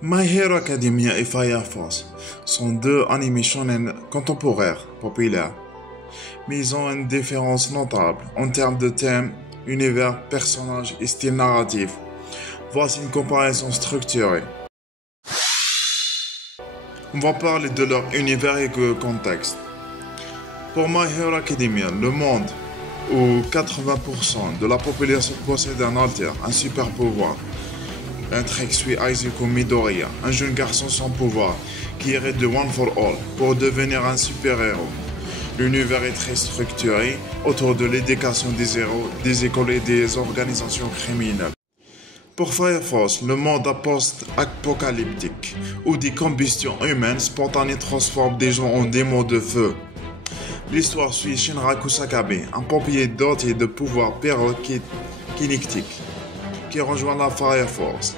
My Hero Academia et Fire Force sont deux animés shonen contemporains populaires, mais ils ont une différence notable en termes de thème, univers, personnages et style narratif. Voici une comparaison structurée. On va parler de leur univers et contexte. Pour My Hero Academia, le monde où 80% de la population possède un alter, un super pouvoir. L'intrigue suit Izuku Midoriya, un jeune garçon sans pouvoir, qui hérite de One for All pour devenir un super-héros. L'univers est très structuré autour de l'éducation des héros, des écoles et des organisations criminelles. Pour Fire Force, le monde post-apocalyptique, où des combustions humaines spontanées transforment des gens en démons de feu. L'histoire suit Shinraku Sakabe, un pompier doté de pouvoirs pyrokinétiques, qui rejoint la Fire Force.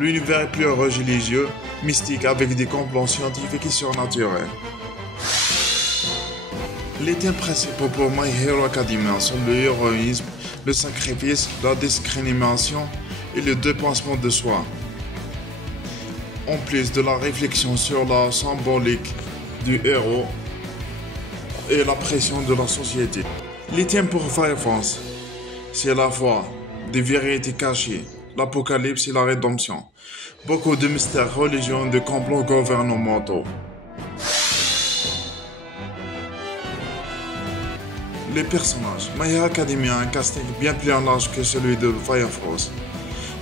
L'univers est plus religieux, mystique avec des complots scientifiques et surnaturels. Les thèmes principaux pour My Hero Academia sont le héroïsme, le sacrifice, la discrimination et le dépassement de soi. En plus de la réflexion sur la symbolique du héros et la pression de la société. Les thèmes pour Fire Force, c'est la foi, des vérités cachées, l'apocalypse et la rédemption. Beaucoup de mystères religieux et de complots gouvernementaux. Les personnages. My Hero Academia a un casting bien plus large que celui de Fire Force.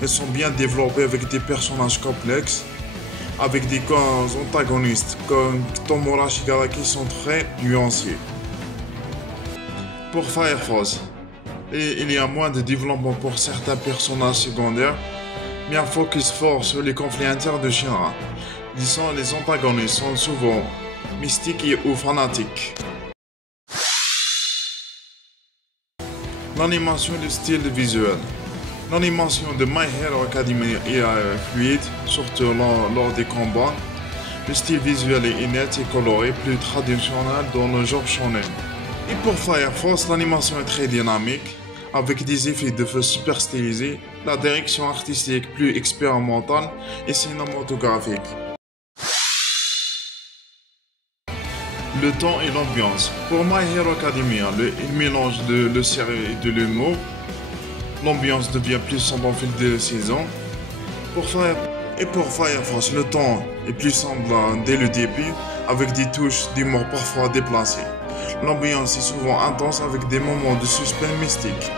Ils sont bien développés avec des personnages complexes, avec des antagonistes comme Tomura Shigara qui sont très nuancés. Pour Fire Force, il y a moins de développement pour certains personnages secondaires, mais un focus fort sur les conflits internes de Shinra. Disons, les antagonistes sont souvent mystiques ou fanatiques. L'animation et le style visuel. L'animation de My Hero Academia est fluide, surtout lors des combats. Le style visuel est net et coloré, plus traditionnel dans le genre shonen. Et pour Fire Force, l'animation est très dynamique, avec des effets de feu super stylisés, la direction artistique plus expérimentale et cinématographique. Le ton et l'ambiance. Pour My Hero Academia, il mélange le sérieux et de l'humour. L'ambiance devient plus sombre au fil des saisons. Pour Fire Force, le ton est plus sombre dès le début, avec des touches d'humour parfois déplacées. L'ambiance est souvent intense avec des moments de suspense mystique.